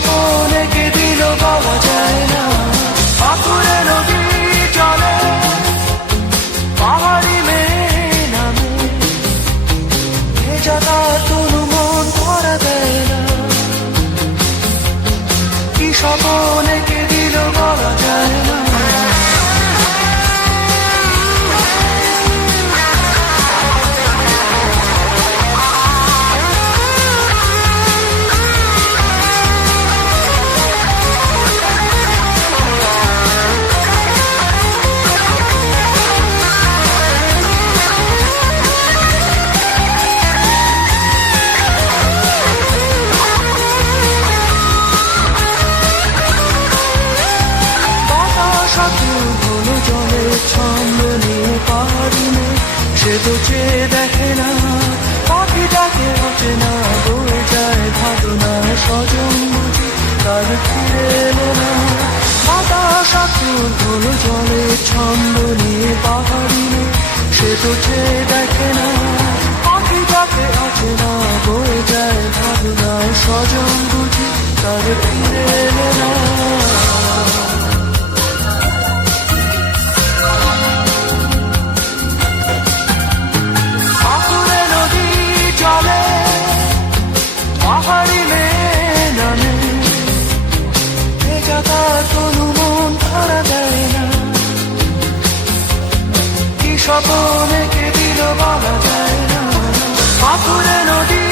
স্বপন এঁকে দিল বলা যায় না। পাথুরে নদী চলে, পাহাড়ি মেয়ে নামে, ভেজা তার তনু মন ধরা দেয় না। কি স্বপন এঁকে দিল বলা যায় না। হলো জলের ছন্দ নিয়ে পাহাড়ি মেয়ে, সে তো চেয়ে দেখে না, পাখিটাকে অচেনা, বয়ে যায় ভাবনা স্বজন বুঝি তার ফিরে এলো না। বাতাস আকুল হলো জলের ছন্দ নিয়ে পাহাড়ি মেয়ে, সে তো চেয়ে দেখে না, পাখিটাকে অচেনা, বয়ে যায় ভাবনা স্বজন বুঝি তার ফিরে এলো না। পাহাড়ি মেয়ে নামে, ভেজা তার তনু মন ধরা দেয় না। কি স্বপন এঁকে দিল বলা যায় না। পাথুরে নদী